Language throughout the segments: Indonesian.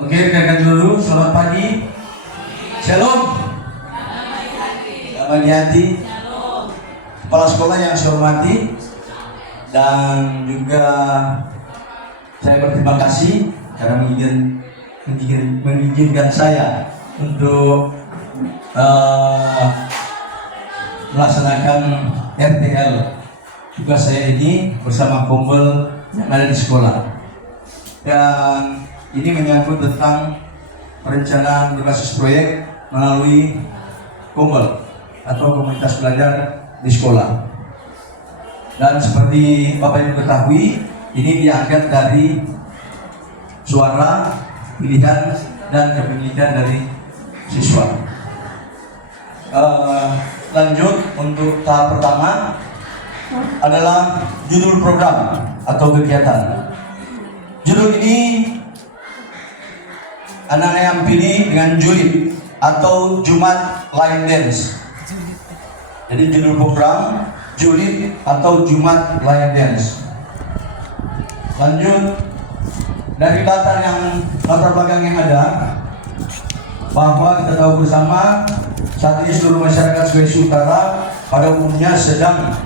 Oke, rekan dulu, selamat pagi. Shalom. Selamat pagi hati. Kepala sekolah yang saya hormati dan juga saya berterima kasih karena mengizinkan saya untuk melaksanakan RTL tugas saya ini bersama Kombel yang ada di sekolah. Dan ini menyangkut tentang perencanaan berbasis proyek melalui Kombel atau komunitas belajar di sekolah. Dan seperti Bapak Ibu ketahui, ini diangkat dari suara, pilihan, dan kepemilikan dari siswa. Lanjut untuk tahap pertama adalah judul program atau kegiatan. Judul ini anak-anak yang pilih dengan julid atau Jumat Line Dance. Jadi judul program julid atau Jumat Line Dance. Lanjut dari latar belakang yang ada, bahwa kita tahu bersama saat ini seluruh masyarakat Sulawesi Utara pada umumnya sedang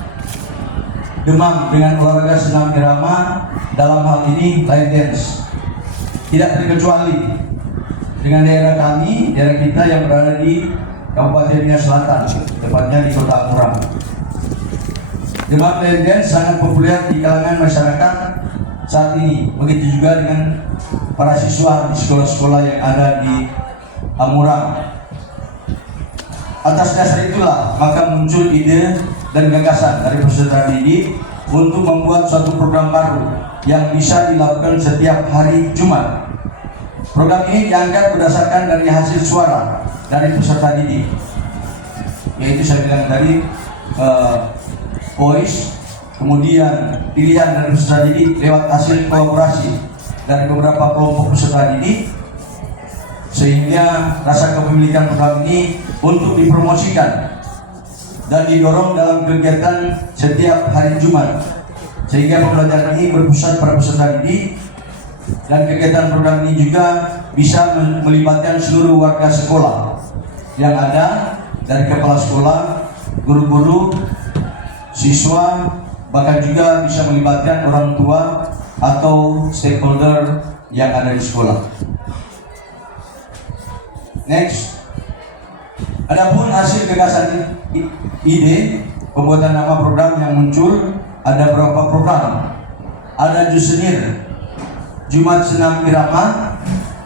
demam dengan olahraga senam irama, dalam hal ini line dance. Tidak terkecuali dengan daerah kami, daerah kita yang berada di Kabupaten Nias Selatan, tepatnya di Kota Amurang. Demam line dance sangat populer di kalangan masyarakat saat ini. Begitu juga dengan para siswa di sekolah-sekolah yang ada di Amurang. Atas dasar itulah maka muncul ide dan gagasan dari peserta didik untuk membuat suatu program baru yang bisa dilakukan setiap hari Jumat. Program ini diangkat berdasarkan dari hasil suara dari peserta didik, yaitu saya bilang tadi voice, kemudian pilihan dari peserta didik lewat hasil kolaborasi dari beberapa kelompok peserta didik, sehingga rasa kepemilikan program ini untuk dipromosikan dan didorong dalam kegiatan setiap hari Jumat, sehingga pembelajaran ini berpusat pada peserta didik. Dan kegiatan program ini juga bisa melibatkan seluruh warga sekolah yang ada, dari kepala sekolah, guru-guru, siswa, bahkan juga bisa melibatkan orang tua atau stakeholder yang ada di sekolah. Next, adapun hasil gagasan ide pembuatan nama program yang muncul, ada beberapa program. Ada Jusenir, Jumat Senam Irama,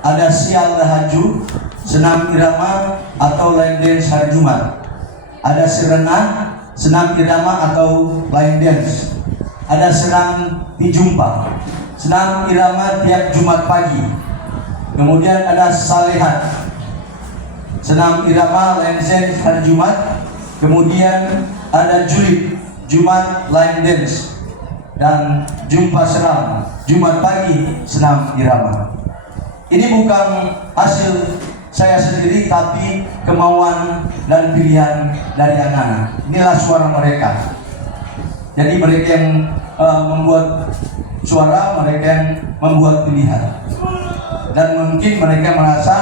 ada Sial Dahaju, Senam Irama atau Line Dance hari Jumat. Ada Serena, Senam Irama atau Line Dance. Ada Senam Tijumpa, Senam Irama tiap Jumat pagi. Kemudian ada Salehat, Senam Irama Line Dance hari Jumat. Kemudian ada Julid, Jumat Line Dance. Dan Jumpa Seram, Jumat pagi senam irama. Ini bukan hasil saya sendiri, tapi kemauan dan pilihan dari anak-anak. Inilah suara mereka. Jadi mereka yang membuat suara, mereka yang membuat pilihan. Dan mungkin mereka merasa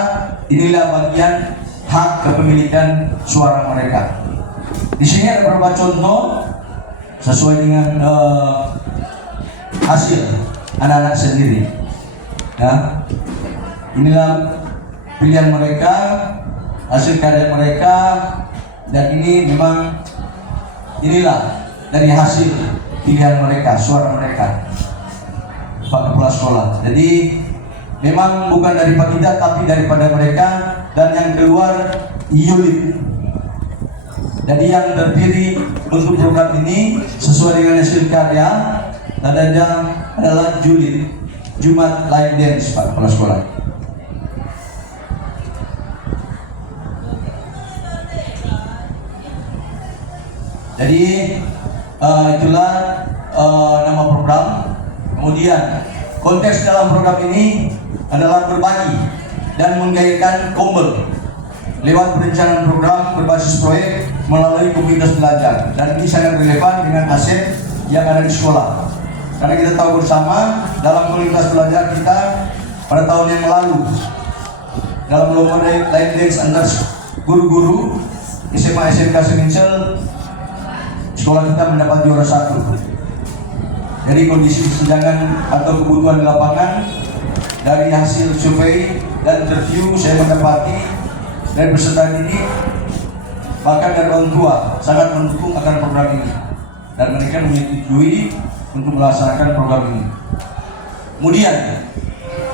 inilah bagian hak kepemilikan suara mereka. Di sini ada beberapa contoh sesuai dengan hasil anak-anak sendiri. Ya, inilah pilihan mereka, hasil karya mereka, dan ini memang inilah dari hasil pilihan mereka, suara mereka, Pak Kepala Sekolah. Jadi memang bukan dari Pak kita, tapi daripada mereka, dan yang keluar Yulit. Jadi yang terpilih untuk program ini sesuai dengan hasil karya adalah Julid, Jumat Line Dance, Pak Kepala Sekolah. Jadi itulah nama program. Kemudian konteks dalam program ini adalah berbagi dan menggairahkan Kombel lewat perencanaan program berbasis proyek melalui komunitas belajar. Dan ini sangat relevan dengan aset yang ada di sekolah. Karena kita tahu bersama dalam komunitas belajar kita pada tahun yang lalu dalam lomba line dance antar guru-guru SMA SMK Semincel, sekolah kita mendapat juara 1. Jadi kondisi kesenjangan atau kebutuhan di lapangan dari hasil survei dan interview saya mendapati dari peserta didik bahkan dari orang tua sangat mendukung akan program ini dan mereka menyetujui untuk melaksanakan program ini. Kemudian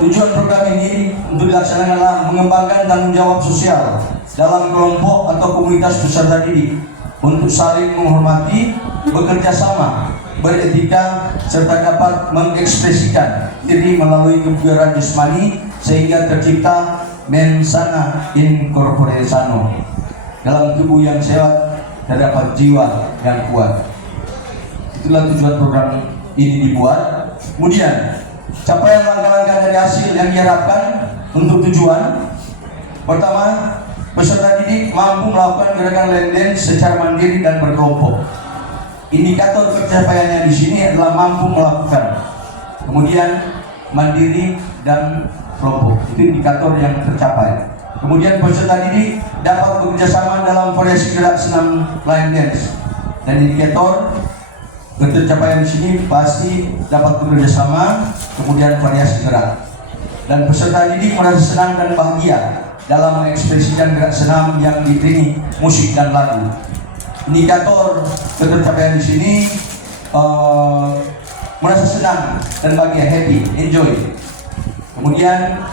tujuan program ini untuk dilaksanakan adalah mengembangkan tanggung jawab sosial dalam kelompok atau komunitas peserta didik untuk saling menghormati, bekerja sama, beretika, serta dapat mengekspresikan diri melalui kebugaran jasmani sehingga tercipta mens sana in corpore sano. Dalam tubuh yang sehat terdapat jiwa yang kuat. Itulah tujuan program ini dibuat. Kemudian capaian langkah-langkah dari hasil yang diharapkan untuk tujuan pertama, peserta didik mampu melakukan gerakan line dance secara mandiri dan berkelompok. Indikator pencapaiannya di sini adalah mampu melakukan, kemudian mandiri dan kelompok. Itu indikator yang tercapai. Kemudian peserta didik dapat bekerjasama dalam variasi gerak senam line dance. Dan indikator ketercapaian di sini pasti dapat bekerjasama, kemudian variasi gerak. Dan peserta didik merasa senang dan bahagia dalam mengekspresikan gerak senam yang diiringi musik dan lagu. Indikator ketercapaian di sini merasa senang dan bahagia, happy, enjoy. Kemudian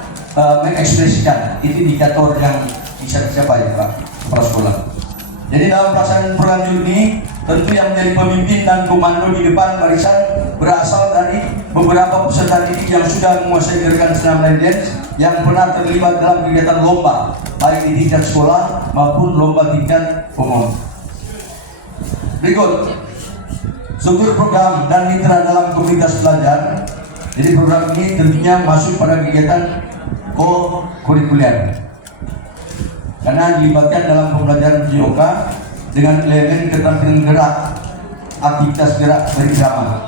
mengekspresikan, itu indikator yang bisa dicapai Pak Kepala Sekolah. Jadi dalam pelaksanaan program ini tentu yang menjadi pemimpin dan komando di depan barisan berasal dari beberapa peserta didik yang sudah menguasai gerakan senam line dance yang pernah terlibat dalam kegiatan lomba baik di tingkat sekolah maupun lomba tingkat umum. Berikut struktur program dan mitra dalam komunitas belajar. Jadi program ini tentunya masuk pada kegiatan ko-kurikuler karena dilibatkan dalam pembelajaran PJOK dengan elemen keterampilan gerak, aktivitas gerak berirama.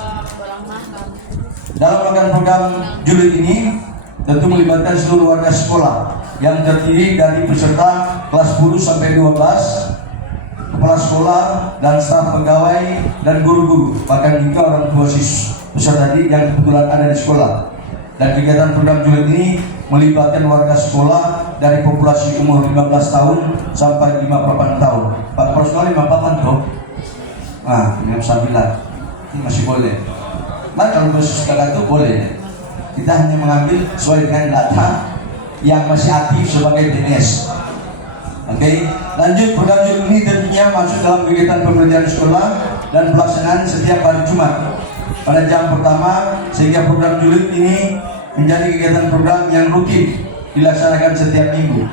Dalam melakukan program julid ini tentu melibatkan seluruh warga sekolah yang terdiri dari peserta kelas 10 sampai 12, kepala sekolah dan staf pegawai dan guru-guru, bahkan juga orang tua peserta didik yang kebetulan ada di sekolah. Dan kegiatan program julid ini melibatkan warga sekolah dari populasi umur 15 tahun sampai 58 tahun. Pak Kepala Sekolah 58 tuh. Nah, 59. Ini masih boleh. Nah, kalau masih sekolah itu boleh. Kita hanya mengambil sesuai dengan data yang masih aktif sebagai DNS. Oke, lanjut program julid ini tentunya masuk dalam kegiatan pembelajaran sekolah dan pelaksanaan setiap hari Jumat pada jam pertama, sehingga program julid ini menjadi kegiatan program yang rutin dilaksanakan setiap minggu,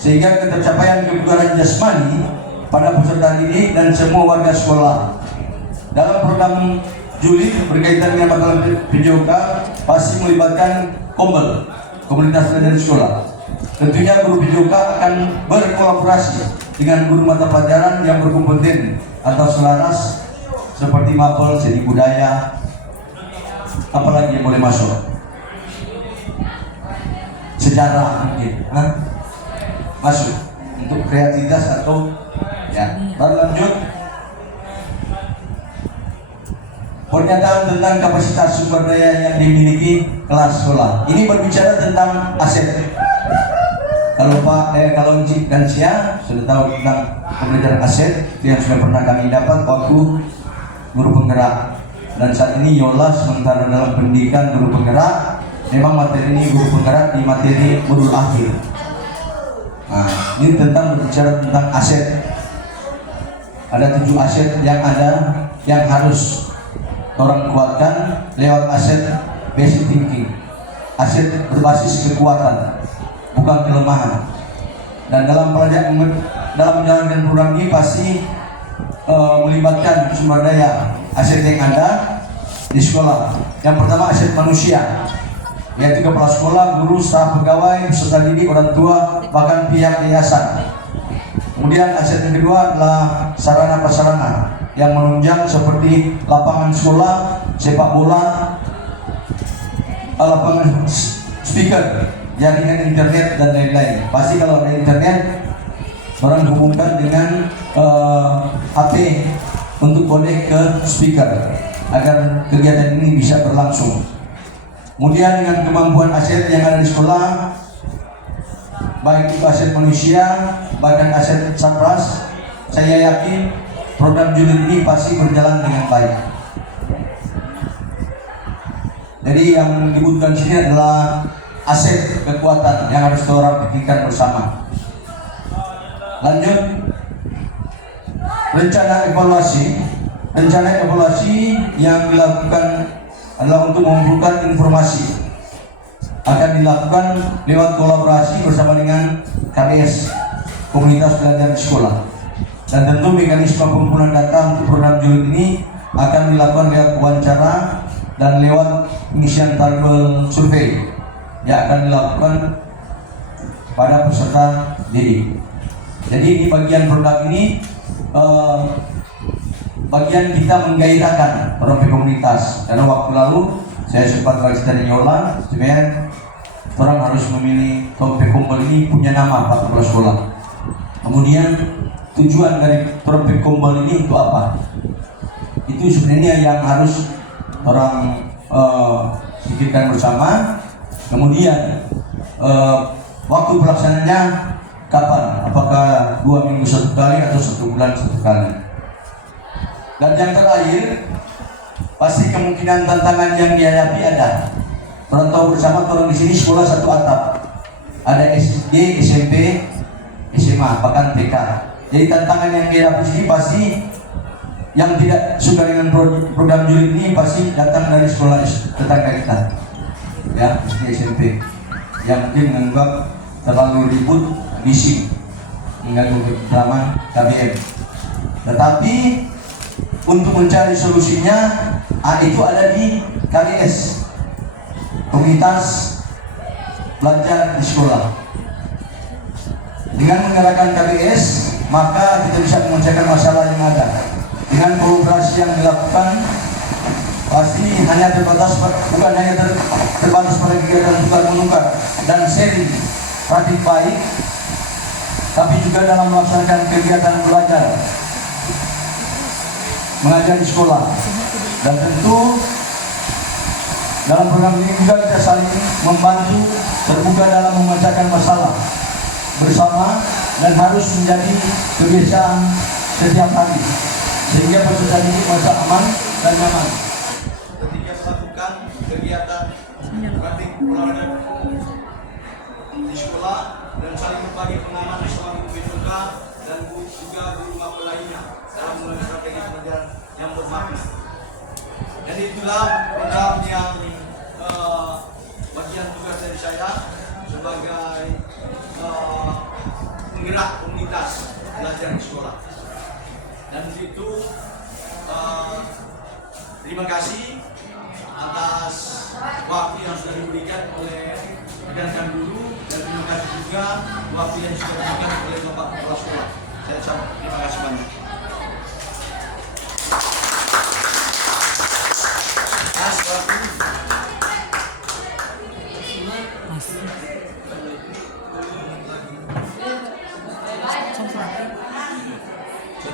sehingga ketercapaian kebugaran jasmani pada peserta didik dan semua warga sekolah. Dalam program julid berkaitan dengan mata PJOK pasti melibatkan kombel, komunitas belajar di sekolah. Tentunya guru PJOK akan berkolaborasi dengan guru mata pelajaran yang berkompeten atau selaras seperti mapel, seni budaya, apalagi yang boleh masuk, sejarah mungkin, masuk untuk kreativitas atau ya. Baru lanjut pernyataan tentang kapasitas sumber daya yang dimiliki kelas sekolah. Ini berbicara tentang aset. Kalau kalau Cik dan Sia sudah tahu tentang pembelajaran aset yang sudah pernah kami dapat waktu guru penggerak, dan saat ini Yola sementara dalam pendidikan guru penggerak. Memang materi ini guru penggerak di materi modul akhir. Nah, ini tentang berbicara tentang aset. Ada 7 aset yang ada yang harus orang kuatkan lewat aset basic thinking. Aset berbasis kekuatan, bukan kelemahan. Dan dalam menjalankan program ini pasti melibatkan sumber daya aset yang ada di sekolah. Yang pertama aset manusia, yaitu kepala sekolah, guru, staf pegawai, peserta didik, orang tua, bahkan pihak yayasan. Kemudian aset yang kedua adalah sarana prasarana yang menunjang seperti lapangan sekolah, sepak bola, lapangan speaker, jaringan internet dan lain-lain. Pasti kalau ada internet, orang hubungkan dengan HP untuk connect ke speaker agar kegiatan ini bisa berlangsung. Kemudian dengan kemampuan aset yang ada di sekolah, baik itu aset manusia, bahkan aset Satpras, saya yakin program julid ini pasti berjalan dengan baik. Jadi yang dibutuhkan sini adalah aset kekuatan yang harus orang pikirkan bersama. Lanjut, rencana evaluasi yang dilakukan adalah untuk mengumpulkan informasi, akan dilakukan lewat kolaborasi bersama dengan KBS, komunitas belajar di sekolah. Dan tentu mekanisme pengumpulan data untuk program julid ini akan dilakukan lewat wawancara dan lewat pengisian tabel survei yang akan dilakukan pada peserta didik. Jadi di bagian program ini bagian kita menggairahkan orang komunitas, karena waktu lalu saya sempat bercerita di Yola, sebenarnya orang harus memilih Trompet Kumbal ini punya nama 14 sekolah. Kemudian tujuan dari Trompet Kumbal ini untuk apa? Itu sebenarnya yang harus orang pikirkan bersama. Kemudian waktu pelaksanaannya kapan? Apakah 2 minggu satu kali atau 1 bulan satu kali? Dan yang terakhir, pasti kemungkinan tantangan yang dihadapi ada. Orang tahu bersama orang di sini sekolah satu atap, ada SD, SMP, SMA, bahkan TK. Jadi tantangan yang dihadapi sini pasti yang tidak suka dengan program julid ini pasti datang dari sekolah tetangga kita, ya, SD, SMP, yang mungkin menganggap terlalu ribut, bising, mengganggu ketentraman KBM. Tetapi untuk mencari solusinya, itu ada di KBS, komunitas belajar di sekolah. Dengan menggerakkan KBS, maka kita bisa menyelesaikan masalah yang ada. Dengan kolaborasi yang dilakukan, pasti hanya terbatas, bukan hanya terbatas pada kegiatan tukar menukar dan sharing praktik baik, tapi juga dalam melaksanakan kegiatan belajar mengajar di sekolah. Dan tentu dalam program ini juga kita saling membantu, terbuka dalam memecahkan masalah bersama, dan harus menjadi kebiasaan setiap hari sehingga peserta didik merasa aman dan nyaman ketika melakukan kegiatan praktik olahraga di sekolah, dan saling berbagi pengalaman selama BPK dan juga di rumah lainnya dalam mengenai strategi pelajaran yang bermakna. Jadi itulah program yang bagian tugas dari saya sebagai penggerak komunitas belajar di sekolah. Dan itu terima kasih atas waktu yang sudah diberikan oleh rekan guru, dan terima kasih juga waktu yang sudah diberikan oleh Bapak Kepala Sekolah. Saya ucapkan terima kasih banyak. Mas,